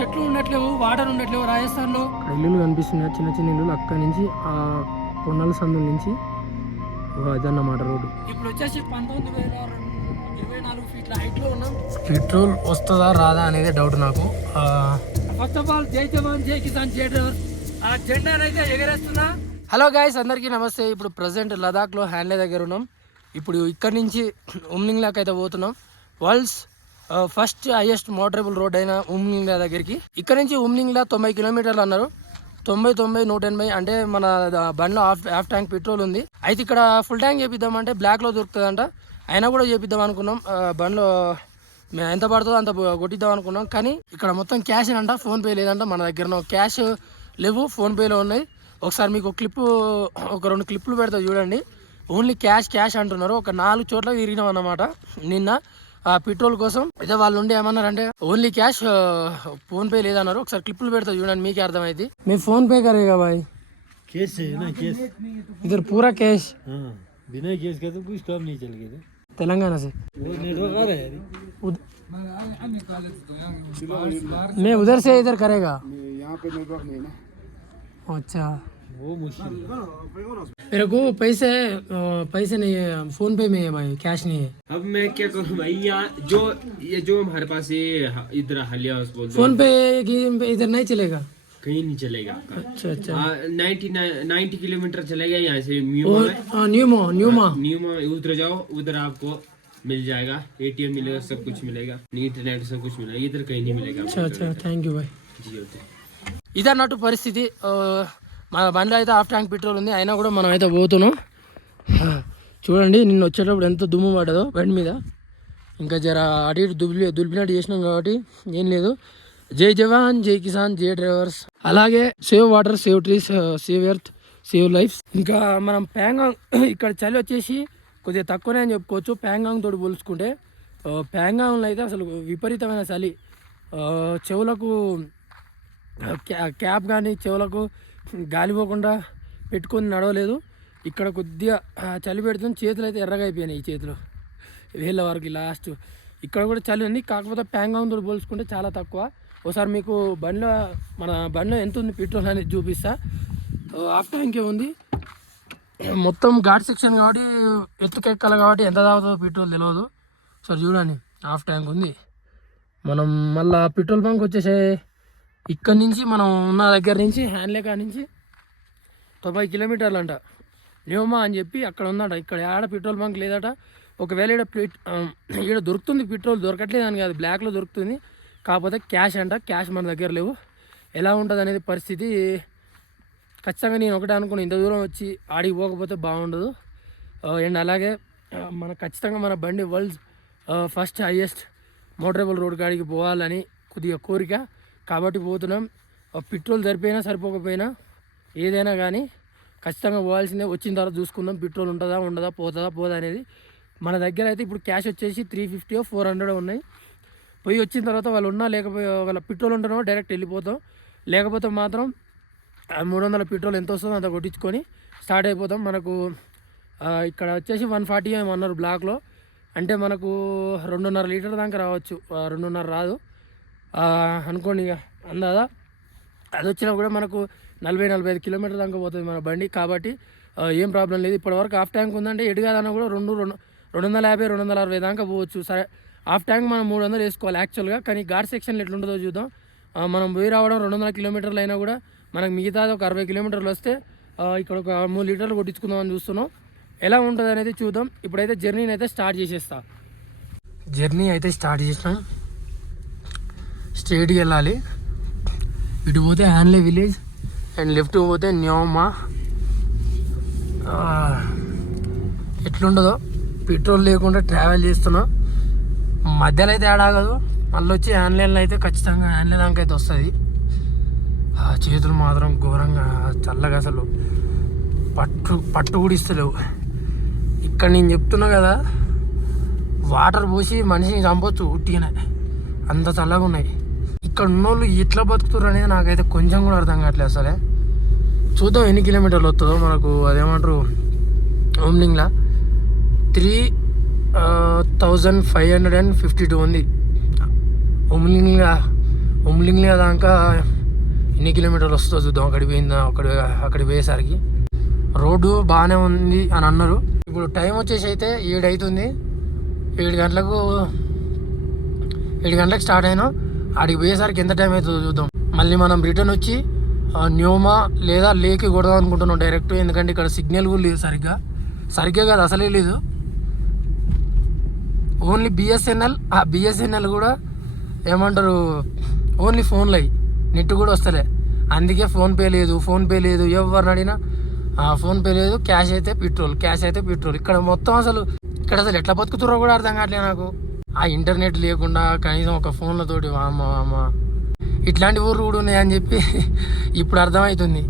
చెట్లు ఉండట్లేవు వాటర్ ఉండట్లేవు రాజస్థాన్లో. అక్కడ ఇల్లులు కనిపిస్తున్నాయి. చిన్న చిన్న ఇల్లులు అక్కడి నుంచి ఆ కొండల సందుల నుంచి అదన్నమాట రోడ్డు. ఇప్పుడు వచ్చేసి పంతొమ్మిది వేల ఇరవై నాలుగు ఫీట్ల హైట్లో ఉన్నాం పెట్రోల్ వస్తుందా రాదా అనేది డౌట్ నాకు. ఫస్ట్ ఆఫ్ ఆల్ జై జవాన్ జై కిసాన్ జై డ్రైవర్. ఆ జెండానైతే ఎగరేస్తున్నా. హలో గాయస్ అందరికీ నమస్తే. ఇప్పుడు ప్రజెంట్ లదాఖ్లో హ్యాండ్లే దగ్గర ఉన్నాం. ఇప్పుడు ఇక్కడ నుంచి ఉమ్లింగ్లాకి అయితే పోతున్నాం. World's first highest motorable road అయిన ఉమ్లింగ్లా దగ్గరికి. ఇక్కడ నుంచి ఉమ్లింగ్లా తొంభై కిలోమీటర్లు అన్నారు. తొంభై తొంభై నూట ఎనభై అంటే మన బండ్లో హాఫ్ హాఫ్ ట్యాంక్ పెట్రోల్ ఉంది. అయితే ఇక్కడ ఫుల్ ట్యాంక్ చేపిద్దామంటే బ్లాక్లో దొరుకుతుందంట. అయినా కూడా చేపిద్దాం అనుకున్నాం. బండ్లో మేము ఎంత పడుతుందో అంత కొట్టిద్దాం అనుకున్నాం. కానీ ఇక్కడ మొత్తం క్యాష్ అంట ఫోన్పే లేదంట మన దగ్గర క్యాష్ లేవు ఫోన్పేలో ఉన్నాయి. ఒకసారి మీకు క్లిప్ ఒక రెండు క్లిప్లు పెడతా చూడండి. ఓన్లీ క్యాష్ క్యాష్ అంటున్నారు. ఒక నాలుగు చోట్ల తిరిగినాం అన్నమాట. నిన్న ఆ పెట్రోల్ కోసం అయితే వాళ్ళు ఉండి ఏమన్నారంటే ఓన్లీ క్యాష్ ఫోన్పే లేదన్నారు ఒకసారి క్లిప్లు పెడతా చూడండి మీకే అర్థమైంది మీ ఫోన్పే కరేగా బాయ్ केस है ना केस ఇద్దరు పూరా క్యాష్ हाँ बिना केस का तो कुछ काम नहीं चल गया తెలంగాణ से वो नेटवर्क आ रहा है उध- मैं उधर से इधर करेगा यहाँ पे नेटवर्क नहीं है ना अच्छा वो मुश्किल मेरे को पैसे पैसे नहीं है फ़ोन पे में है भाई कैश नहीं है। अब मैं क्या करूँ भाई यहाँ जो ये जो हमारे पास ये इधर हलिया फ़ोन पे इधर नहीं चलेगा? कहीं नहीं चलेगा अच्छा अच्छा। हाँ, नाइन्टी नाइन्टी किलोमीटर चलेगा यहाँ से न्यूमो न्यूमो न्यूमो उधर जाओ उधर आपको मिल जाएगा। एटीएम मिलेगा सब कुछ मिलेगा। इंटरनेट सब कुछ मिलेगा। इधर कहीं नहीं मिलेगा। अच्छा अच्छा थैंक यू भाई जी ओके। ಇದನ್ನಟ್ಟು परिस्थिति మన బండిలో అయితే హాఫ్ ట్యాంక్ పెట్రోల్ ఉంది అయినా కూడా మనం అయితే పోతున్నాం. చూడండి నిన్న వచ్చేటప్పుడు ఎంత దుమ్ము పడ్డదో బండి మీద. ఇంకా జర అటు ఇటు దుబ్బి దులిపినట్టు చేసినాం కాబట్టి ఏం లేదు. జై జవాన్ జై కిసాన్ జై డ్రైవర్స్. అలాగే save water save trees save earth save life. ఇంకా మనం ప్యాంగాంగ్ ఇక్కడ చలి వచ్చేసి కొద్దిగా తక్కువనే అని చెప్పుకోవచ్చు ప్యాంగాంగ్ తోటి పోల్చుకుంటే. ప్యాంగాంగ్లో అయితే అసలు విపరీతమైన చలి. చెవులకు క్యాప్ కానీ చెవులకు గాలిపోకుండా పెట్టుకొని నడవలేదు. ఇక్కడ కొద్దిగా చలి పెడుతుంది. చేతులు అయితే ఎర్రగా అయిపోయినాయి ఈ చేతులు. వేళ్ళ వరకు లాస్ట్ ఇక్కడ కూడా చలి ఉంది. కాకపోతే ప్యాంగాంగ్ తోటి పోల్చుకుంటే చాలా తక్కువ. ఒకసారి మీకు బండిలో మన బండిలో ఎంత ఉంది పెట్రోల్ అనేది చూపిస్తా. ఆఫ్ హాఫ్ ట్యాంకే ఉంది. మొత్తం ఘాట్ సెక్షన్ కాబట్టి ఎత్తుకెక్కాలి కాబట్టి ఎంత తాగుతుందో పెట్రోల్ తెలియదు సరే చూడండి. హాఫ్ ట్యాంక్ ఉంది. మనం మళ్ళీ పెట్రోల్ బంక్ వచ్చేసే ఇక్కడ నుంచి మనం ఉన్న దగ్గర నుంచి హ్యాండ్లేకా నుంచి తొంభై కిలోమీటర్లు అంట న్యూమా అని చెప్పి అక్కడ ఉందట. ఇక్కడ ఆడ పెట్రోల్ బంక్ లేదట. ఒకవేళ ఇక్కడ పెట్ ఈడ దొరుకుతుంది పెట్రోల్ దొరకట్లేదు అని కాదు. బ్లాక్లో దొరుకుతుంది. కాకపోతే క్యాష్ అంట. క్యాష్ మన దగ్గర లేవు. ఎలా ఉంటుంది అనేది పరిస్థితి ఖచ్చితంగా నేను ఒకటే అనుకున్నాను ఇంత దూరం వచ్చి ఆడికి పోకపోతే బాగుండదు. అండ్ అలాగే మన ఖచ్చితంగా మన బండి world first highest motorable road కాడికి పోవాలని కొద్దిగా కోరిక. కాబట్టి పోతున్నాం. ఆ, పెట్రోల్ సరిపోయినా సరిపోకపోయినా ఏదైనా కానీ ఖచ్చితంగా పోవాల్సిందే. వచ్చిన తర్వాత చూసుకుందాం. పెట్రోల్ ఉంటుందా ఉండదా పోతుందా పోదా అనేది. మన దగ్గర అయితే ఇప్పుడు క్యాష్ వచ్చేసి త్రీ ఫిఫ్టీ ఫోర్ హండ్రెడ్ ఉన్నాయి. పోయి వచ్చిన తర్వాత వాళ్ళు ఉన్నా లేకపోతే వాళ్ళ పెట్రోల్ ఉంటేనో డైరెక్ట్ వెళ్ళిపోతాం. లేకపోతే మాత్రం మూడు వందల పెట్రోల్ ఎంత వస్తుందో అంత కొట్టించుకొని స్టార్ట్ అయిపోతాం. మనకు ఇక్కడ వచ్చేసి వన్ ఫార్టీ ఏమన్నారు బ్లాక్లో. అంటే మనకు రెండున్నర లీటర్ దాకా రావచ్చు. రెండున్నర రాదు. అనుకోండి ఇక. అందాదా? అది వచ్చినా కూడా మనకు నలభై నలభై ఐదు కిలోమీటర్ దాకా పోతుంది మన బండి. కాబట్టి ఏం ప్రాబ్లం లేదు. ఇప్పటివరకు హాఫ్ ట్యాంక్ ఉందంటే ఎటు కూడా రెండు రెండు రెండు వందల యాభై రెండు వందల అరవై దాకా పోవచ్చు. సరే హాఫ్ ట్యాంక్ మనం మూడు వందలు వేసుకోవాలి యాక్చువల్గా. కానీ ఘాట్ సెక్షన్లు ఎట్లుంటుందో చూద్దాం. మనం పోయి రావడం రెండు వందల కిలోమీటర్లు అయినా కూడా మనకు మిగతాది ఒక అరవై కిలోమీటర్లు వస్తే ఇక్కడ ఒక మూడు లీటర్లు కొట్టించుకుందాం అని చూస్తున్నాం. ఎలా ఉంటుంది అనేది చూద్దాం. ఇప్పుడైతే జర్నీని అయితే స్టార్ట్ చేసేస్తా. జర్నీ అయితే స్టార్ట్ చేసినాం. స్ట్రైట్కి వెళ్ళాలి. ఇటు పోతే హ్యాన్లే విలేజ్ అండ్ లెఫ్ట్ పోతే న్యోమా. ఎట్లుండదో పెట్రోల్ లేకుండా ట్రావెల్ చేస్తున్నా. మధ్యలో అయితే ఏడాగదు మళ్ళీ వచ్చి ఆన్లైన్లో అయితే ఖచ్చితంగా హ్యాండ్లైన్ దాకా అయితే వస్తుంది. ఆ చేతులు మాత్రం ఘోరంగా చల్లగా అసలు. పట్టు పట్టు కూడా ఇస్తలేవు. ఇక్కడ నేను చెప్తున్నా కదా వాటర్ పోసి మనిషిని చంపొచ్చు ఉట్టిగానే. అంత చల్లగా ఉన్నాయి. ఇక్కడ ఉన్నోళ్ళు ఎట్లా బతుకుతారు అనేది నాకైతే కొంచెం కూడా అర్థం కావట్లేదు అసలే. చూద్దాం ఎన్ని కిలోమీటర్లు వస్తుందో మనకు అదేమంటారు Umlingla three thousand five hundred and fifty two ఉంది. ఉమ్లింగ్లా ఉమ్లింగ్లా దాకా ఎన్ని కిలోమీటర్లు వస్తుందో చూద్దాం. అక్కడికి పోయిందా అక్కడ అక్కడికి పోయేసరికి. రోడ్డు బాగానే ఉంది అని అన్నారు. ఇప్పుడు టైం వచ్చేసి అయితే ఏడు అవుతుంది ఏడు గంటలకు ఏడు గంటలకు స్టార్ట్ అయినా ఆడికి పోయేసరికి ఎంత టైం అవుతుందో చూద్దాం. మళ్ళీ మనం రిటర్న్ వచ్చి న్యూమా లేదా లేకి కొడదాం అనుకుంటున్నాం డైరెక్ట్ ఎందుకంటే ఇక్కడ సిగ్నల్ కూడా లేదు సరిగ్గా. సరిగ్గా కాదు అసలే లేదు. ఓన్లీ బిఎస్ఎన్ఎల్ ఆ బిఎస్ఎన్ఎల్ కూడా ఏమంటారు ఓన్లీ ఫోన్లు అవి నెట్ కూడా వస్తలే. అందుకే ఫోన్పే లేదు ఫోన్పే లేదు. ఎవరిని అడిగినా ఫోన్పే లేదు క్యాష్ అయితే పెట్రోల్ క్యాష్ అయితే పెట్రోల్ ఇక్కడ మొత్తం అసలు ఇక్కడ అసలు ఎట్లా బతుకుతురో కూడా అర్థం కావట్లేదు నాకు. ఆ ఇంటర్నెట్ లేకుండా కనీసం ఒక ఫోన్లతోటి వామ్మ వామ్మ. ఇట్లాంటి ఊరు కూడా ఉన్నాయని చెప్పి ఇప్పుడు అర్థమవుతుంది.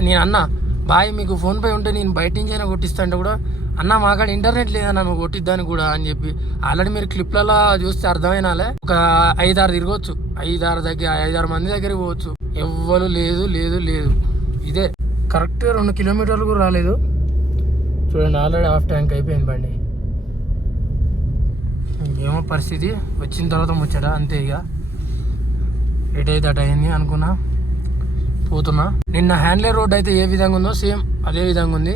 నేను అన్నా బాయ్ మీకు ఫోన్పే ఉంటే నేను బయట నుంచి అయినా కొట్టిస్తాంటే కూడా అన్న మా కాడ ఇంటర్నెట్ లేదన్నా నువ్వు కొట్టిద్దానికి కూడా అని చెప్పి ఆల్రెడీ మీరు క్లిప్లలో చూస్తే అర్థమైనాలే. ఒక ఐదారు తిరగవచ్చు ఐదారు దగ్గర ఐదారు మంది దగ్గరికి పోవచ్చు. ఎవ్వరు లేదు లేదు లేదు. ఇదే. కరెక్ట్ రెండు కిలోమీటర్లు కూడా రాలేదు. చూడండి ఆల్రెడీ హాఫ్ ట్యాంక్ అయిపోయింది బండి. ఏమో పరిస్థితి. వచ్చిన తర్వాత ముచ్చట అంతే ఇక. ఎటైతే అటు అయింది అనుకున్నా పోతున్నా. నిన్న హ్యాండ్లే రోడ్ అయితే ఏ విధంగా ఉందో సేమ్ అదే విధంగా ఉంది.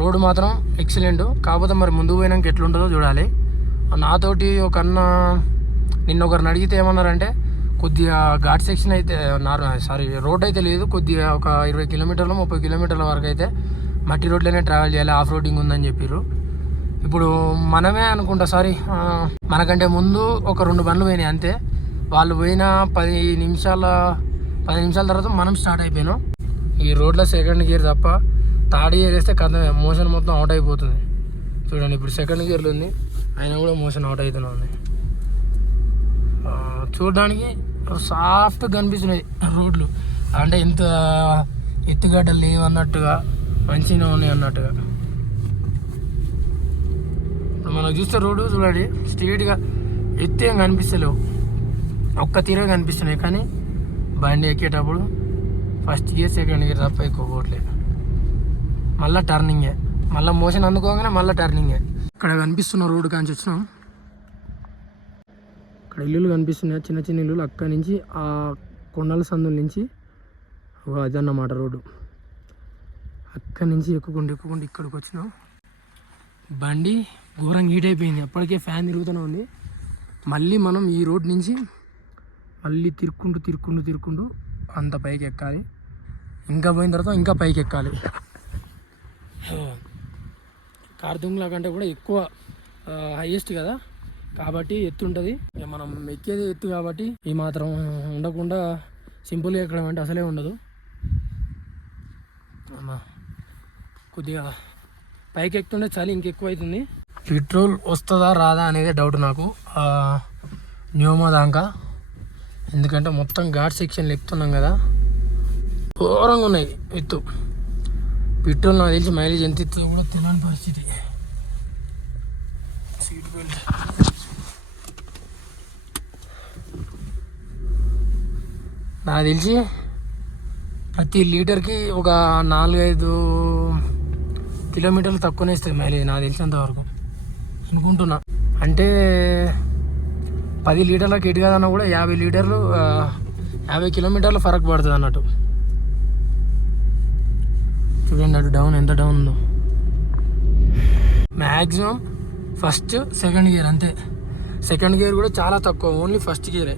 రోడ్డు మాత్రం ఎక్సలెంట్. కాకపోతే మరి ముందు పోయినాక ఎట్లుంటుందో చూడాలి. నాతోటి ఒక అన్న నిన్న ఒకరిని అడిగితే ఏమన్నారంటే కొద్దిగా ఘాట్ సెక్షన్ అయితే నార్ సారీ రోడ్ అయితే లేదు. కొద్దిగా ఒక ఇరవై కిలోమీటర్లు ముప్పై కిలోమీటర్ల వరకు అయితే మట్టి రోడ్లోనే ట్రావెల్ చేయాలి. ఆఫ్ రోడింగ్ ఉందని చెప్పారు ఇప్పుడు మనమే అనుకుంటా సారీ మనకంటే ముందు ఒక రెండు బండ్లు పోయినాయి అంతే. వాళ్ళు పోయిన పది నిమిషాల పది నిమిషాల తర్వాత మనం స్టార్ట్ అయిపోయినాం. ఈ రోడ్లో సెకండ్ గేర్ తప్ప థర్డ్ గేర్ వేస్తే కథ మోషన్ మొత్తం అవుట్ అయిపోతుంది. చూడండి ఇప్పుడు సెకండ్ గేర్లో ఉంది. అయినా కూడా మోషన్ అవుట్ అవుతూనే ఉంది. చూడడానికి సాఫ్ట్గా కనిపిస్తున్నాయి రోడ్లు. అంటే ఇంత ఎత్తుగడ్డలు లేవు అన్నట్టుగా మంచిగా ఉన్నాయి అన్నట్టుగా. చూస్తే రోడ్డు చూడండి స్ట్రీట్గా ఎత్తు ఏం కనిపిస్తలేవు. ఒక్క తీరే కనిపిస్తున్నాయి కానీ బండి ఎక్కేటప్పుడు ఫస్ట్ గేర్ సెకండ్ గేర్ తప్ప ఎక్కువ పోవట్లేదు. మళ్ళీ టర్నింగే మళ్ళీ మోషన్ అందుకోగానే మళ్ళీ టర్నింగే ఇక్కడ కనిపిస్తున్న రోడ్డు కాంచి వచ్చినాం. ఇక్కడ ఇల్లులు కనిపిస్తున్నాయి చిన్న చిన్న ఇల్లులు. అక్కడి నుంచి ఆ కొండల సందుల నుంచి ఓ అదన్నమాట రోడ్డు. అక్కడి నుంచి ఎక్కుకుంటూ ఎక్కుకుంటూ ఇక్కడికి వచ్చినాం. బండి ఘోరంగా హీట్ అయిపోయింది అప్పటికే ఫ్యాన్ తిరుగుతూనే ఉంది. మళ్ళీ మనం ఈ రోడ్ నుంచి మళ్ళీ తిరుక్కుంటూ తిరుక్కుంటూ తిరుక్కుంటూ అంత పైకి ఎక్కాలి. ఇంకా పోయిన తర్వాత ఇంకా పైకి ఎక్కాలి. కార్దుంగ్లా కంటే కూడా ఎక్కువ హైయెస్ట్ కదా. కాబట్టి ఎత్తు ఉంటుంది. మనం ఎక్కేది ఎత్తు కాబట్టి ఈ మాత్రం ఉండకుండా సింపుల్గా ఎక్కడం అంటే అసలే ఉండదు. కొద్దిగా పైకి ఎక్కుతుంటే చలి ఇంకెక్కువ అవుతుంది పెట్రోల్ వస్తుందా రాదా అనేది డౌట్ నాకు. న్యూమో న్యూమా దాకా. ఎందుకంటే మొత్తం ఘాట్ సెక్షన్లు ఎక్కుతున్నాం కదా. ఘోరంగా ఉన్నాయి ఎత్తు. పెట్రోల్ నాకు తెలిసి మైలేజ్ ఎంత ఇస్తుందో కూడా తెలియని పరిస్థితి. Seat belt. నాకు తెలిసి ప్రతి లీటర్కి ఒక నాలుగైదు కిలోమీటర్లు తక్కువనే ఇస్తుంది మైలేజ్ నాకు తెలిసినంతవరకు అనుకుంటున్నా. అంటే పది లీటర్లకు ఎటు కాదన్నా కూడా యాభై లీటర్లు యాభై కిలోమీటర్లు ఫరక్ పడుతుంది అన్నట్టు. చూడండి అటు డౌన్ ఎంత డౌన్ ఉందో. మ్యాక్సిమం ఫస్ట్ సెకండ్ గేర్ అంతే. సెకండ్ గేర్ కూడా చాలా తక్కువ only first గేరే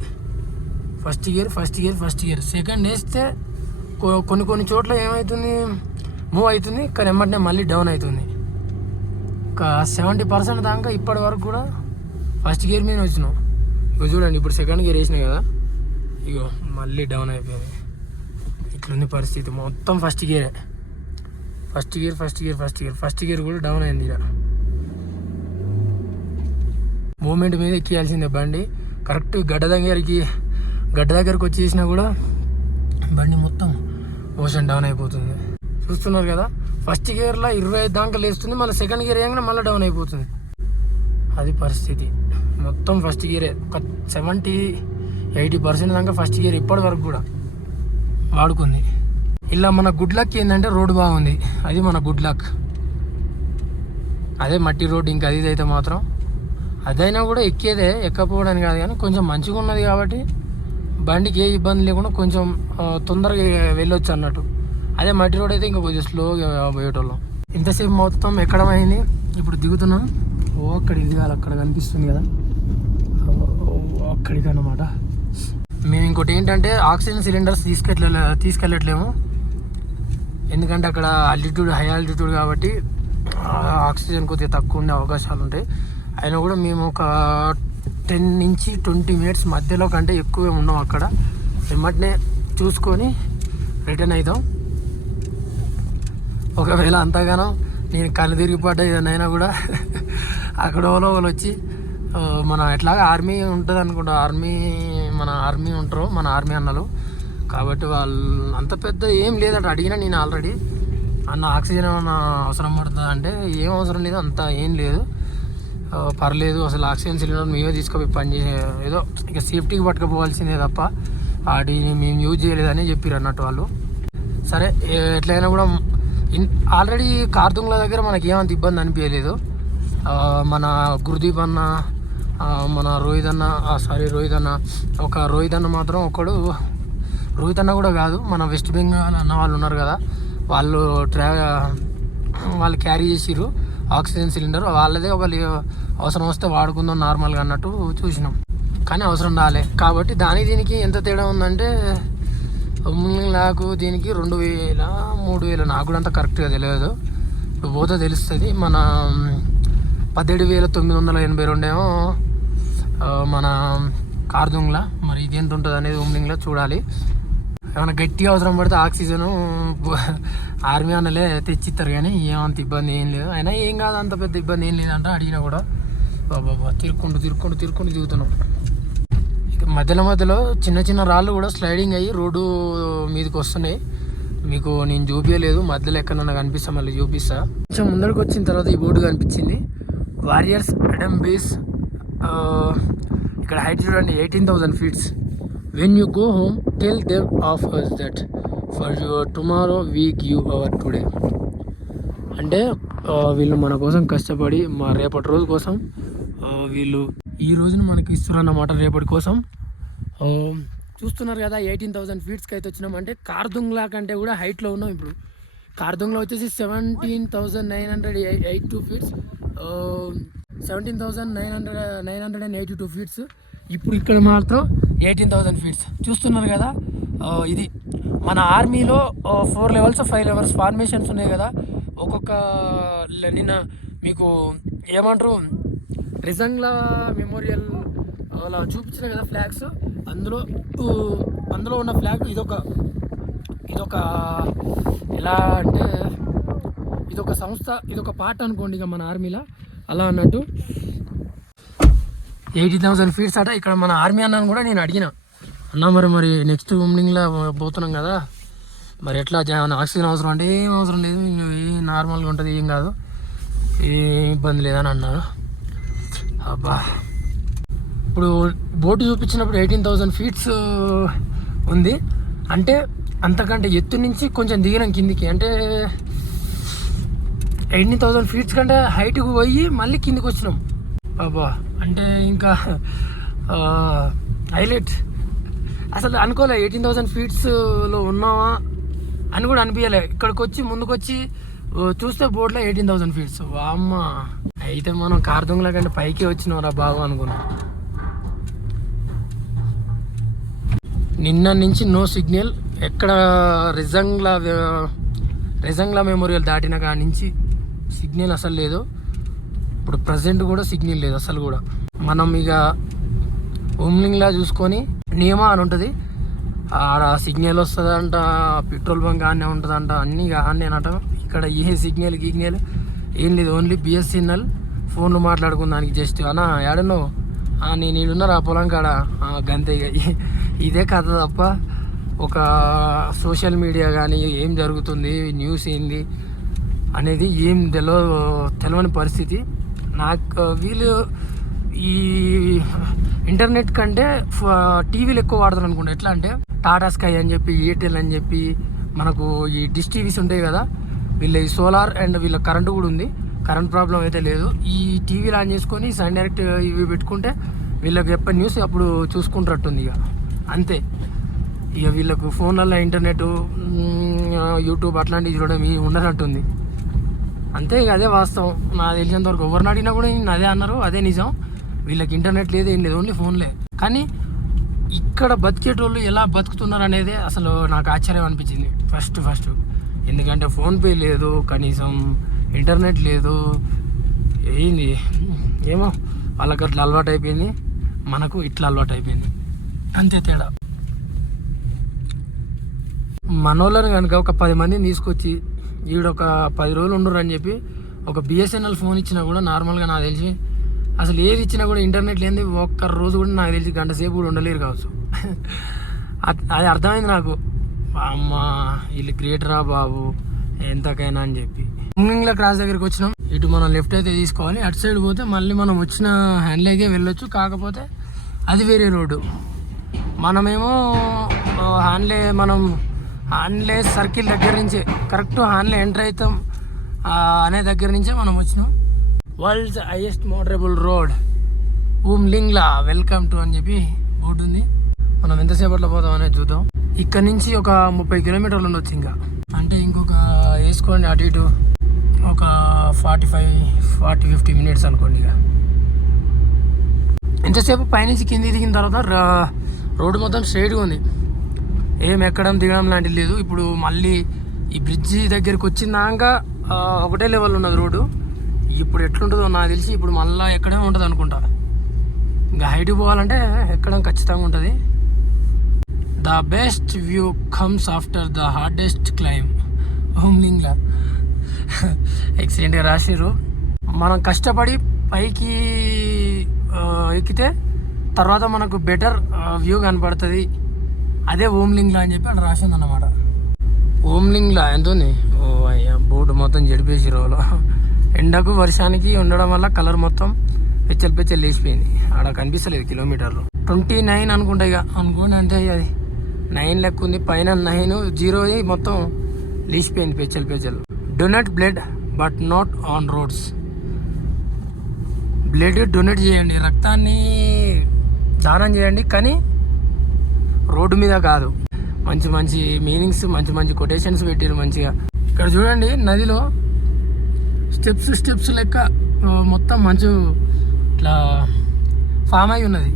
first gear first gear first gear second వేస్తే కొన్ని కొన్ని చోట్ల ఏమవుతుంది మూవ్ అవుతుంది కానీ ఎమ్మటనే మళ్ళీ డౌన్ అవుతుంది. ఒక సెవెంటీ పర్సెంట్ దాకా ఇప్పటి వరకు కూడా ఫస్ట్ గేర్ మీద వచ్చినాం. ఇక చూడండి ఇప్పుడు సెకండ్ గేర్ వేసినాయి కదా ఇగో మళ్ళీ డౌన్ అయిపోయింది. ఇట్లుంది పరిస్థితి. మొత్తం first గేరే first gear first gear first gear first gear కూడా డౌన్ అయింది ఇక. మూమెంట్ మీద ఎక్కియాల్సిందే బండి. కరెక్ట్ గడ్డ దగ్గరికి గడ్డ దగ్గరకు వచ్చేసినా కూడా బండి మొత్తం మోషన్ డౌన్ అయిపోతుంది. చూస్తున్నారు కదా? ఫస్ట్ గేర్లో ఇరవై ఐదు దాకా లేస్తుంది మళ్ళీ సెకండ్ గేర్ వేయగానే మళ్ళీ డౌన్ అయిపోతుంది. అది పరిస్థితి. మొత్తం ఫస్ట్ గేరే. ఒక సెవెంటీ ఎయిటీ పర్సెంట్ దాకా ఫస్ట్ గేర్ ఇప్పటి వరకు కూడా వాడుకుంది. ఇలా మన గుడ్ లక్ ఏంటంటే రోడ్ బాగుంది. అది మన గుడ్ లక్ అదే మట్టి రోడ్ ఇంకా అది ఇది అయితే మాత్రం. అదైనా కూడా ఎక్కేదే ఎక్కపోవడానికి కాదు కానీ కొంచెం మంచిగా ఉన్నది కాబట్టి బండికి ఏ ఇబ్బంది లేకుండా కొంచెం తొందరగా వెళ్ళొచ్చు అన్నట్టు. అదే మట్టి రోడ్ అయితే ఇంకా కొంచెం స్లోగా పోయేటోళ్ళం. ఇంతసేపు మొత్తం ఎక్కడమైంది ఇప్పుడు దిగుతున్నాం. ఓ అక్కడ దిగాలి అక్కడ కనిపిస్తుంది కదా. అక్కడికి అన్నమాట. మేము ఇంకోటి ఏంటంటే ఆక్సిజన్ సిలిండర్స్ తీసుకెళ్ళ తీసుకెళ్ళట్లేము. ఎందుకంటే అక్కడ ఆల్టిట్యూడ్ హై ఆల్టిట్యూడ్ కాబట్టి ఆక్సిజన్ కొద్దిగా తక్కువ ఉండే అవకాశాలు ఉంటాయి. అయినా కూడా మేము ఒక టెన్ నుంచి ట్వంటీ మినిట్స్ మధ్యలో కంటే ఎక్కువే ఉన్నాం అక్కడ. వెంటనే చూసుకొని రిటర్న్ అవుతాం ఒకవేళ అంతగానో నేను కళ్ళు తిరిగిపడ్డా ఏదైనా కూడా అక్కడ ఓలో వాళ్ళు వచ్చి మన ఎట్లాగా ఆర్మీ ఉంటుంది అనుకుంటా ఆర్మీ మన ఆర్మీ ఉంటారు మన ఆర్మీ అన్నలు. కాబట్టి వాళ్ళు అంత పెద్ద ఏం లేదంట అడిగినా నేను ఆల్రెడీ. అన్న ఆక్సిజన్ ఏమన్నా అవసరం పడుతుంది అంటే ఏం అవసరం లేదు అంత ఏం లేదు. పర్లేదు అసలు ఆక్సిజన్ సిలిండర్ మేమే తీసుకొని పని చేసే ఏదో ఇక సేఫ్టీకి పట్టుకుపోవాల్సిందే తప్ప వాటిని మేము యూజ్ చేయలేదని చెప్పారు అన్నట్టు వాళ్ళు. సరే ఎట్లయినా కూడా ఆల్రెడీ కార్తుంగ్ల దగ్గర మనకి ఏమంత ఇబ్బంది అనిపించలేదు. మన గురుదీప్ అన్న మన రోహిత్ అన్న సారీ రోహిత్ అన్న ఒక రోహిత్ అన్న మాత్రం ఒకడు రోహిత్ అన్న కూడా కాదు మన వెస్ట్ బెంగాల్ అన్న వాళ్ళు ఉన్నారు కదా వాళ్ళు ట్రా వాళ్ళు క్యారీ చేసిరు ఆక్సిజన్ సిలిండర్ వాళ్ళదే ఒక అవసరం వస్తే వాడుకుందాం నార్మల్గా అన్నట్టు చూసినాం. కానీ అవసరం రాలే. కాబట్టి దాని దీనికి ఎంత తేడా ఉందంటే నాకు దీనికి రెండు వేల మూడు వేల. నాకు కూడా అంత కరెక్ట్గా తెలియదు. ఇప్పుడు పోతే తెలుస్తుంది. మన పదిహేడు వేల తొమ్మిది వందల ఎనభై రెండేమో మన కార్దుంగ్లా. మరి ఇది ఎంత ఉంటుంది అనేది ఉమ్లింగ్లో చూడాలి. ఏమైనా గట్టిగా అవసరం పడితే ఆక్సిజన్ ఆర్మీ అన్నలే తెచ్చిస్తారు కానీ ఏమంత ఇబ్బంది ఏం లేదు. అయినా ఏం కాదు అంత పెద్ద ఇబ్బంది ఏం లేదంటే అడిగినా కూడా. బాబా తిరుక్కుంటూ తిరుక్కుంటూ తిరుక్కుంటూ దిగుతున్నాం మధ్యలో మధ్యలో చిన్న చిన్న రాళ్ళు కూడా స్లైడింగ్ అయ్యి రోడ్డు మీదకి వస్తున్నాయి. మీకు నేను చూపించలేదు మధ్యలో ఎక్కడన్నా కనిపిస్తా మళ్ళీ చూపిస్తా. కొంచెం ముందరికి వచ్చిన తర్వాత ఈ బోర్డు కనిపించింది. వారియర్స్ అడమ్ బేస్ ఇక్కడ హైట్ చూడండి eighteen thousand feets when you go home tell them of us that for your tomorrow week you our today అంటే వీళ్ళు మన కోసం కష్టపడి మా రేపటి రోజు కోసం వీళ్ళు ఈ రోజున మనకి ఇస్తున్నారన్నమాట రేపటి కోసం చూస్తున్నారు కదా ఎయిటీన్ థౌసండ్ ఫీట్స్కి అయితే వచ్చినాం. అంటే కార్దుంగ్లా కంటే కూడా హైట్లో ఉన్నాం ఇప్పుడు. కార్దుంగ్లా వచ్చేసి seventeen thousand nine hundred eight two feets seventeen thousand nine hundred nine hundred and eighty two feets ఇప్పుడు ఇక్కడ మాత్రం ఎయిటీన్ థౌసండ్ ఫీట్స్ చూస్తున్నారు కదా ఇది మన ఆర్మీలో four levels five levels formations ఉన్నాయి కదా. ఒక్కొక్క నిన్న మీకు ఏమంటారు? రిజంగ్లా మెమోరియల్ అలా చూపించిన కదా ఫ్లాగ్స్ అందులో అందులో ఉన్న ఫ్లాగ్ ఇదొక ఇదొక ఎలా అంటే ఇదొక సంస్థ ఇదొక పార్ట్ అనుకోండి ఇక మన ఆర్మీలో. అలా అన్నట్టు. ఎయిటీ థౌసండ్ ఫీట్స్ అట ఇక్కడ మన ఆర్మీ అన్నాను కూడా నేను అడిగిన. అన్న మరి మరి నెక్స్ట్ ఉమ్లింగ్లో పోతున్నాం కదా. మరి ఎట్లా ఆక్సిజన్ అవసరం అంటే ఏం అవసరం లేదు. నార్మల్గా ఉంటుంది ఏం కాదు. ఏం ఇబ్బంది లేదని అన్నాను అబ్బా. ఇప్పుడు బోటు చూపించినప్పుడు ఎయిటీన్ థౌజండ్ ఫీట్స్ ఉంది. అంటే అంతకంటే ఎత్తు నుంచి కొంచెం దిగినాం కిందికి. అంటే ఎయిటీన్ థౌజండ్ ఫీట్స్ కంటే హైట్కి పోయి మళ్ళీ కిందికి వచ్చినాం. బాబా అంటే ఇంకా హైలైట్. అసలు అనుకోలే ఎయిటీన్ థౌసండ్ ఫీట్స్లో ఉన్నావా అని కూడా అనిపించలే ఇక్కడికి వచ్చి ముందుకొచ్చి చూస్తే బోర్డులో ఎయిటీన్ థౌసండ్ ఫీట్స్. అమ్మ అయితే మనం కార్దుంగ్లా కంటే పైకి వచ్చినవరా బాబు అనుకున్నాం. నిన్న నుంచి నో సిగ్నల్ ఎక్కడ రిజంగ్లా రిజంగ్లా మెమోరియల్ దాటిన కాడి నుంచి సిగ్నల్ అసలు లేదు. ఇప్పుడు ప్రజెంట్ కూడా సిగ్నల్ లేదు అసలు కూడా. మనం ఇక ఓమ్లింగ్లా చూసుకొని నియమా అని ఉంటుంది. ఆడ సిగ్నల్ వస్తుందంట పెట్రోల్ బంక్ ఆనే ఉంటుందంట అన్నీ ఆనేనట ఇక్కడ ఏ సిగ్నల్ గిగ్నల్ ఏం లేదు. ఓన్లీ బిఎస్ఎన్ఎల్ ఫోన్లు మాట్లాడుకున్నానికి జస్ట్. అన్న ఏడనో నేను ఈడున్నారు ఆ పొలం కాడ? ఆ, గంతే ఇదే కథ తప్ప ఒక సోషల్ మీడియా కానీ ఏం జరుగుతుంది న్యూస్ ఏంది అనేది ఏం తెలియ తెలవని పరిస్థితి. నాకు వీళ్ళు ఈ ఇంటర్నెట్ కంటే ఫ- టీవీలు ఎక్కువ వాడతారు అనుకుంటా. ఎట్లా అంటే టాటా స్కై అని చెప్పి ఎయిర్టెల్ అని చెప్పి మనకు ఈ డిష్ టీవీస్ ఉంటాయి కదా వీళ్ళ ఈ సోలార్ అండ్ వీళ్ళ కరెంటు కూడా ఉంది. కరెంట్ ప్రాబ్లం అయితే లేదు. ఈ టీవీలు ఆన్ చేసుకొని సన్ డైరెక్ట్ ఇవి పెట్టుకుంటే వీళ్ళకి ఎప్పటి న్యూస్ అప్పుడు చూసుకుంటున్నట్టుంది ఇక. అంతే. ఇక వీళ్ళకు ఫోన్లలో ఇంటర్నెట్ యూట్యూబ్ అట్లాంటివి చూడడం ఇవి ఉండనట్టుంది. అంతే ఇక అదే వాస్తవం. నాకు తెలిసినంత వరకు ఎవరిని అడిగినా కూడా అదే అన్నారు అదే నిజం. వీళ్ళకి ఇంటర్నెట్ లేదు ఏం లేదు ఓన్లీ ఫోన్లే. కానీ ఇక్కడ బతికేటోళ్ళు ఎలా బతుకుతున్నారు అనేది అసలు నాకు ఆశ్చర్యం అనిపించింది. First first. ఎందుకంటే ఫోన్పే లేదు కనీసం ఇంటర్నెట్ లేదు. ఏంది? ఏమో వాళ్ళకి అట్లా అలవాటు అయిపోయింది. మనకు ఇట్లా అలవాటు అయిపోయింది. అంతే తేడా. మనోళ్ళని కనుక ఒక పది మందిని తీసుకొచ్చి ఈడొక పది రోజులు ఉండరు అని చెప్పి ఒక బిఎస్ఎన్ఎల్ ఫోన్ ఇచ్చినా కూడా నార్మల్గా నాకు తెలిసి అసలు ఏది ఇచ్చినా కూడా ఇంటర్నెట్ లేని ఒక్క రోజు కూడా నాకు తెలిసి గంట సేపు కూడా ఉండలేరు కావచ్చు. అది అర్థమైంది నాకు. అమ్మ వీళ్ళు గ్రేటరా బాబు ఎంతకైనా అని చెప్పి. ముంగింగ్ల క్రాస్ దగ్గరికి వచ్చినాం. ఇటు మనం లెఫ్ట్ అయితే తీసుకోవాలి. అటు సైడ్ పోతే మళ్ళీ మనం వచ్చిన హ్యాండ్లేకే వెళ్ళొచ్చు. కాకపోతే అది వేరే రోడ్డు మనమేమో హ్యాండ్లే హాన్లే మనం హాన్లే సర్కిల్ దగ్గర నుంచే కరెక్ట్ హాన్లే ఎంటర్ అవుతాం అనే దగ్గర నుంచే మనం వచ్చినాం. World's highest motorable road Lingla welcome to అని చెప్పి బోర్డు ఉంది. మనం ఎంతసేపట్లో పోతాం అనేది చూద్దాం. ఇక్కడ నుంచి ఒక ముప్పై కిలోమీటర్లు ఉండొచ్చు ఇంకా. అంటే ఇంకొక వేసుకోండి అటు ఇటు. ఒక forty five forty fifty minutes అనుకోండి ఇక. ఎంతసేపు పైనుంచి కింది దిగిన తర్వాత రోడ్డు మొత్తం స్ట్రైట్గా ఉంది. ఏం ఎక్కడం దిగడం లాంటిది లేదు. ఇప్పుడు మళ్ళీ ఈ బ్రిడ్జి దగ్గరికి వచ్చినాక ఒకటే లెవెల్ ఉన్నది రోడ్డు. ఇప్పుడు ఎట్లుంటుందో నాకు తెలిసి ఇప్పుడు మళ్ళీ ఎక్కడే ఉంటుంది అనుకుంటా. ఇంకా హైట్ పోవాలంటే ఎక్కడం ఖచ్చితంగా ఉంటుంది. The best view comes after the hardest climb Umlingla ఎక్సలెంట్గా రాసిరు మనం కష్టపడి పైకి ఎక్కితే తర్వాత మనకు బెటర్ వ్యూ కనపడుతుంది. అదే ఓమ్లింగ్లా అని చెప్పి అక్కడ రాసింది అన్నమాట ఓమ్లింగ్లా ఎంత ఉంది ఓ అయ్యా బోటు మొత్తం జడిపేసి రోజులో ఎండకు వర్షానికి ఉండడం వల్ల కలర్ మొత్తం పెచ్చలు పెచ్చలు లేచిపోయింది. ఆడ కనిపిస్తలేదు కిలోమీటర్లు. ట్వంటీ నైన్ అనుకుంటా ఇక అనుకోండి అంటే అది. నైన్ లెక్క ఉంది. పైన నైన్ జీరో మొత్తం లేచిపోయింది పెచ్చలు పెచ్చలు. Donate blood but not on roads. Blood donate చేయండి రక్తాన్ని దానం చేయండి కానీ రోడ్డు మీద కాదు. మంచి మంచి మీనింగ్స్ మంచి మంచి కొటేషన్స్ పెట్టారు మంచిగా. ఇక్కడ చూడండి నదిలో స్టెప్స్ స్టెప్స్ లెక్క మొత్తం మంచు ఇట్లా ఫామ్ అయి ఉన్నది.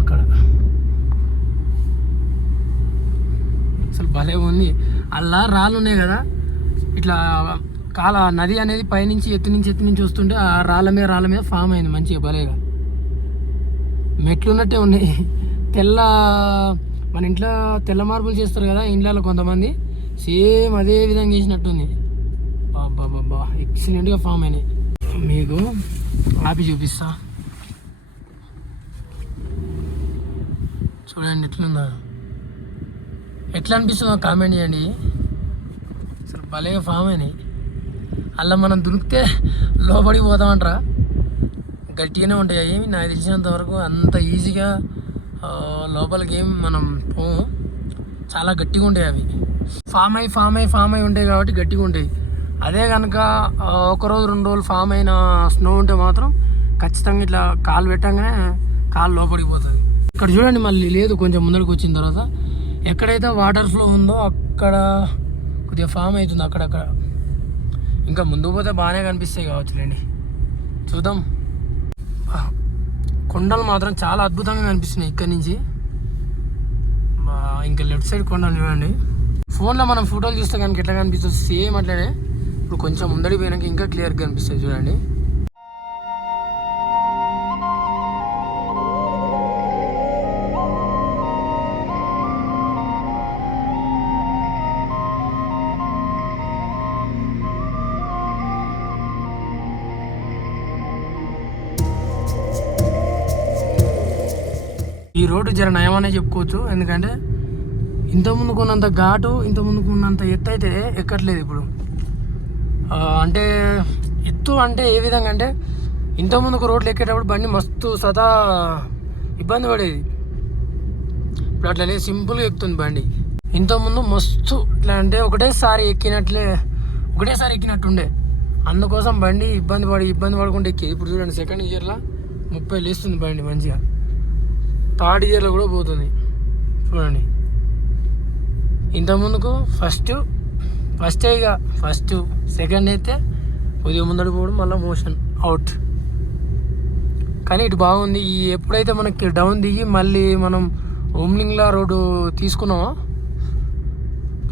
అక్కడ. అసలు భలే ఉంది. అలా రాళ్ళు ఉన్నాయి కదా. ఇట్లా కాల నది అనేది పైనుంచి ఎత్తు నుంచి ఎత్తు నుంచి వస్తుంటే ఆ రాళ్ళ మీద రాళ్ళ మీద ఫామ్ అయింది మంచిగా భలేగా. మెట్లు ఉన్నట్టే ఉన్నాయి. తెల్ల మన ఇంట్లో తెల్ల మార్పులు చేస్తారు కదా ఇండ్లలో కొంతమంది. సేమ్ అదే విధంగా చేసినట్టుంది. బాబా బాబా ఎక్సలెంట్గా ఫామ్ అయినాయి. మీకు ఆపి చూపిస్తా. చూడండి ఎట్లుందా. ఎట్లా అనిపిస్తుందో కామెంట్ చేయండి. అసలు భలే ఫామ్ అయినాయి. అలా మనం దునికితే లోపలికి పోతామంటారా. గట్టిగానే ఉంటాయి. అవి నాకు తెలిసినంత వరకు అంత ఈజీగా లోపలికి మనం పోము. చాలా గట్టిగా ఉంటాయి అవి. ఫామ్ అయి ఫామ్ అయి ఫామ్ అయి ఉంటాయి కాబట్టి గట్టిగా ఉంటాయి. అదే కనుక ఒకరోజు ఒక రోజు రెండు రోజులు ఫామ్ అయిన స్నో ఉంటే మాత్రం ఖచ్చితంగా ఇట్లా కాలు పెట్టంగానే కాలు లోపడికి పోతుంది. ఇక్కడ చూడండి మళ్ళీ లేదు కొంచెం ముందరికి వచ్చిన తర్వాత. ఎక్కడైతే వాటర్ ఫ్లో ఉందో అక్కడ కొద్దిగా ఫామ్ అవుతుంది అక్కడక్కడ. ఇంకా ముందు పోతే బాగానే కనిపిస్తాయి కావచ్చులేండి చూద్దాం. కొండలు మాత్రం చాలా అద్భుతంగా కనిపిస్తున్నాయి ఇక్కడ నుంచి. బా, ఇంకా లెఫ్ట్ సైడ్ కొండలు చూడండి. ఫోన్లో మనం ఫోటోలు చూస్తే కనుక ఎట్లా కనిపిస్తుంది సేమ్ అట్లనే. ఇప్పుడు కొంచెం ముందడి పోయినాక ఇంకా క్లియర్గా కనిపిస్తాయి చూడండి. జర నయమనే చెప్పుకోవచ్చు. ఎందుకంటే ఇంత ముందుకు ఉన్నంత ఘాటు ఇంత ముందుకు ఉన్నంత ఎత్తు అయితే ఎక్కట్లేదు ఇప్పుడు. అంటే ఎత్తు అంటే ఏ విధంగా అంటే ఇంతకుముందుకు రోడ్లు ఎక్కేటప్పుడు బండి మస్తు సదా ఇబ్బంది పడేది. ఇప్పుడు అట్లా లేదు సింపుల్గా ఎక్కుతుంది బండి. ఇంతకుముందు మస్తు ఇట్లా అంటే ఒకటేసారి ఎక్కినట్లే ఒకటేసారి ఎక్కినట్టుండే. అందుకోసం బండి ఇబ్బంది పడి ఇబ్బంది పడకుండా ఎక్కి ఇప్పుడు చూడండి సెకండ్ ఇయర్లో ముప్పై లేస్తుంది బండి మంచిగా. థర్డ్ ఇయర్లో కూడా పోతుంది. చూడండి. ఇంతకుముందుకు ఫస్ట్ ఫస్ట్ ఇక ఫస్ట్ సెకండ్ అయితే కొద్దిగా ముందడు పోవడం మళ్ళీ మోషన్ అవుట్. కానీ ఇటు బాగుంది. ఈ ఎప్పుడైతే మనకి డౌన్ దిగి మళ్ళీ మనం ఓమ్లింగ్లా రోడ్డు తీసుకున్నామో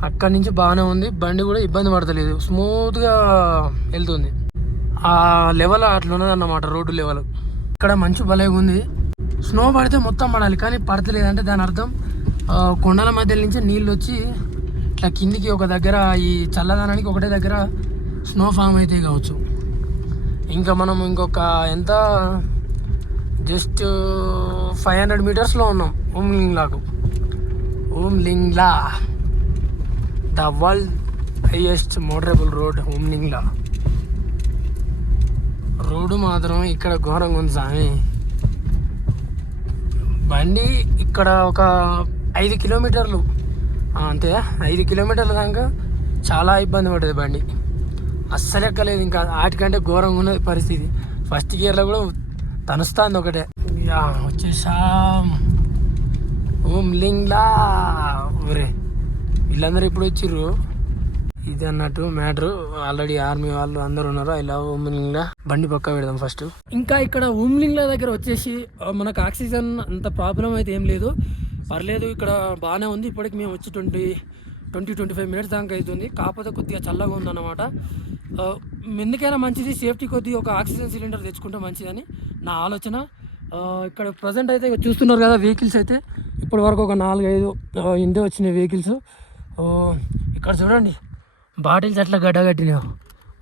అక్కడి నుంచి బాగానే ఉంది. బండి కూడా ఇబ్బంది పడతలేదు. స్మూత్గా వెళ్తుంది. ఆ లెవెల్ అట్లా ఉన్నది అన్నమాట రోడ్డు లెవెల్. ఇక్కడ మంచు భలేగా ఉంది స్నో పడితే మొత్తం పడాలి కానీ పడతలేదంటే దాని అర్థం కొండల మధ్య నుంచి నీళ్ళు వచ్చి ఇట్లా కిందికి ఒక దగ్గర ఈ చల్లదనానికి ఒకటే దగ్గర స్నో ఫామ్ అయితే కావచ్చు. ఇంకా మనం ఇంకొక ఎంత జస్ట్ ఫైవ్ హండ్రెడ్ మీటర్స్లో ఉన్నాం ఓం లింగ్లాకు. Umlingla. The world highest motorable road Umlingla. Road మాత్రం ఇక్కడ ఘోరంగా ఉంది స్వామి. బండి ఇక్కడ ఒక ఐదు కిలోమీటర్లు. అంతే. ఐదు కిలోమీటర్ల దాకా చాలా ఇబ్బంది పడ్డది బండి. అస్సలు ఎక్కలేదు. ఇంకా వాటికంటే ఘోరంగా ఉన్నది పరిస్థితి. ఫస్ట్ గియర్లో కూడా తనుస్తుంది ఒకటే. వచ్చేసాం. ఓం లింగ్లా ఊరే వీళ్ళందరూ ఇప్పుడు వచ్చిర్రు. ఇది అన్నట్టు మ్యాటర్. ఆల్రెడీ ఆర్మీ వాళ్ళు అందరు ఉన్నారు. I love Umlingla. బండి పక్క పెడదాం ఫస్ట్. ఇంకా ఇక్కడ ఉమ్లింగ్లా దగ్గర వచ్చేసి మనకు ఆక్సిజన్ అంత ప్రాబ్లం అయితే ఏం లేదు. పర్లేదు ఇక్కడ బాగానే ఉంది. ఇప్పటికి మేము వచ్చి twenty twenty twenty five minutes దాకా అవుతుంది కాకపోతే కొద్దిగా చల్లగా ఉందన్నమాట. ఎందుకైనా మంచిది. సేఫ్టీ కొద్దిగా ఒక ఆక్సిజన్ సిలిండర్ తెచ్చుకుంటే మంచిదని నా ఆలోచన. ఇక్కడ ప్రజెంట్ అయితే ఇక చూస్తున్నారు కదా వెహికల్స్ అయితే. ఇప్పటి వరకు ఒక నాలుగైదు ఇందే వచ్చినాయి వెహికల్స్. ఇక్కడ చూడండి. బాటిల్స్ అట్లా గడ్డ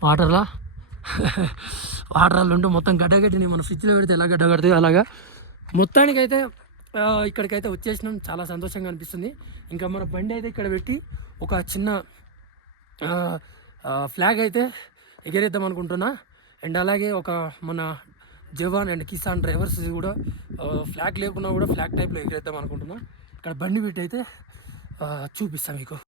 వాటర్లా? వాటర్లు ఉంటూ మొత్తం గడ్డ కట్టినాయి మన ఫ్రిడ్జ్లో పెడితే ఎలా గడ్డ అలాగా. మొత్తానికైతే ఇక్కడికైతే వచ్చేసినాం. చాలా సంతోషంగా అనిపిస్తుంది. ఇంకా మన బండి అయితే ఇక్కడ పెట్టి ఒక చిన్న ఫ్లాగ్ అయితే ఎగరేద్దాం అనుకుంటున్నా. అండ్ అలాగే ఒక మన జవాన్ అండ్ కిసాన్ డ్రైవర్స్ కూడా ఫ్లాగ్ లేకున్నా కూడా ఫ్లాగ్ టైప్లో ఎగరేద్దాం అనుకుంటున్నా. ఇక్కడ బండి పెట్టి అయితే చూపిస్తాం మీకు.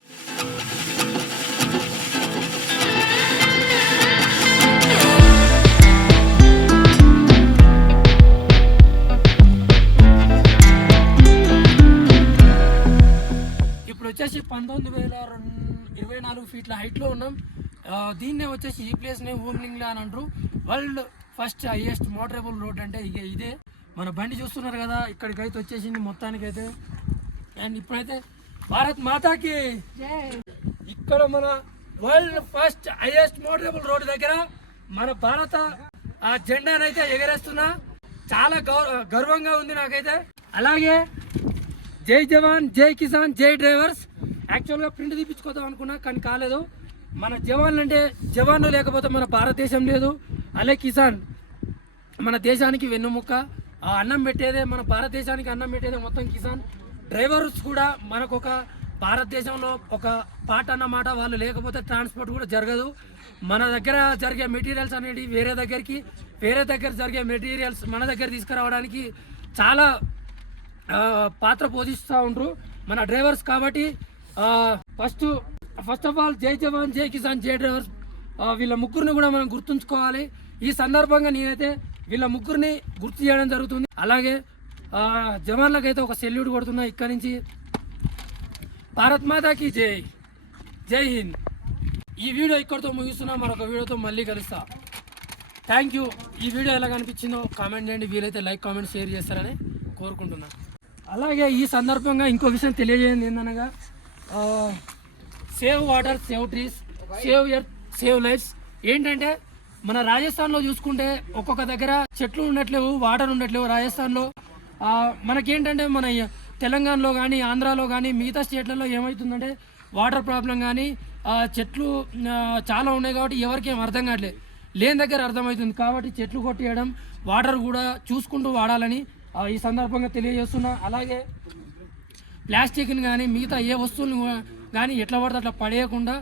వచ్చేసి పంతొమ్మిది వేల రెండు ఇరవై నాలుగు ఫీట్ల హైట్లో ఉన్నాం. దీన్నే వచ్చేసి ఈ ప్లేస్నే ఓమ్లింగ్లా అని అంటారు. World first highest motorable road అంటే ఇక ఇదే. మన బండి చూస్తున్నారు కదా ఇక్కడికైతే వచ్చేసింది మొత్తానికైతే. అండ్ ఇప్పుడైతే భారత్ మాతాకి. ఇక్కడ మన world first highest motorable road దగ్గర మన భారత ఆ జెండానైతే ఎగరేస్తున్నా. చాలా గౌ- గర్వంగా ఉంది నాకైతే. అలాగే జై జవాన్ జై కిసాన్ జై డ్రైవర్స్. యాక్చువల్గా ప్రింట్ తీపించుకోదాం అనుకున్నా కానీ కాలేదు. మన జవాన్లు అంటే జవాన్లు లేకపోతే మన భారతదేశం లేదు. అలాగే కిసాన్ మన దేశానికి వెన్నుముక్క ఆ అన్నం పెట్టేదే మన భారతదేశానికి అన్నం పెట్టేదే మొత్తం కిసాన్. డ్రైవర్స్ కూడా మనకు ఒక భారతదేశంలో ఒక పాట అన్నమాట వాళ్ళు లేకపోతే ట్రాన్స్పోర్ట్ కూడా జరగదు. మన దగ్గర జరిగే మెటీరియల్స్ అనేవి వేరే దగ్గరికి వేరే దగ్గర జరిగే మెటీరియల్స్ మన దగ్గర తీసుకురావడానికి చాలా పాత్ర పోషిస్తూ ఉంటారు మన డ్రైవర్స్ కాబట్టి ఫస్ట్ ఫస్ట్ ఆఫ్ ఆల్ జై జవాన్ జై కిసాన్ జై డ్రైవర్స్. వీళ్ళ ముగ్గురిని కూడా మనం గుర్తుంచుకోవాలి. ఈ సందర్భంగా నేనైతే వీళ్ళ ముగ్గురిని గుర్తు చేయడం జరుగుతుంది. అలాగే జవాన్లకైతే ఒక సెల్యూట్ కొడుతున్నా ఇక్కడి నుంచి. భారత్ మాతాకి జై. జై హింద్. ఈ వీడియో ఇక్కడితో ముగిస్తున్నా. మరొక వీడియోతో మళ్ళీ కలుస్తా. థ్యాంక్ యూ ఈ వీడియో ఎలా కనిపించిందో కామెంట్ చేయండి. వీలైతే లైక్ కామెంట్ షేర్ చేస్తారని కోరుకుంటున్నాను అలాగే ఈ సందర్భంగా ఇంకో విషయం తెలియజేయండి ఏందనగా save water save trees save earth save lifes ఏంటంటే మన రాజస్థాన్లో చూసుకుంటే ఒక్కొక్క దగ్గర చెట్లు ఉండట్లేవు వాటర్ ఉండట్లేవు రాజస్థాన్లో. మనకేంటంటే మన తెలంగాణలో కానీ ఆంధ్రాలో కానీ మిగతా స్టేట్లలో ఏమవుతుందంటే వాటర్ ప్రాబ్లం కానీ చెట్లు చాలా ఉన్నాయి కాబట్టి ఎవరికేం అర్థం కావట్లేదు లేని దగ్గర అర్థమవుతుంది. కాబట్టి చెట్లు కొట్టేయడం వాటర్ కూడా చూసుకుంటూ వాడాలని ఈ సందర్భంగా తెలియజేస్తున్నా. అలాగే ప్లాస్టిక్ని కానీ మిగతా ఏ వస్తువులను కానీ ఎట్లా పడితే అట్లా పడేయకుండా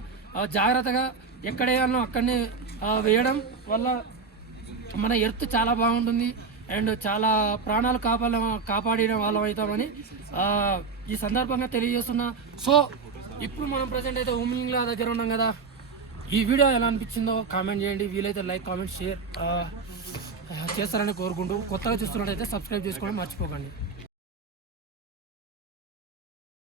జాగ్రత్తగా ఎక్కడేయాలనో అక్కడనే వేయడం వల్ల మన ఎర్త్ చాలా బాగుంటుంది. అండ్ చాలా ప్రాణాలు కాపాడ కాపాడిన వాళ్ళం అవుతామని ఈ సందర్భంగా తెలియజేస్తున్నా. సో ఇప్పుడు మనం ప్రజెంట్ అయితే ఉమ్మింగ్లా దగ్గర ఉన్నాం కదా. ఈ వీడియో ఎలా అనిపించిందో కామెంట్ చేయండి. వీలైతే లైక్ కామెంట్ షేర్ చేస్తారని కోరుకుంటూ కొత్తగా చూస్తున్నట్టయితే సబ్స్క్రైబ్ చేసుకోవడం మర్చిపోకండి.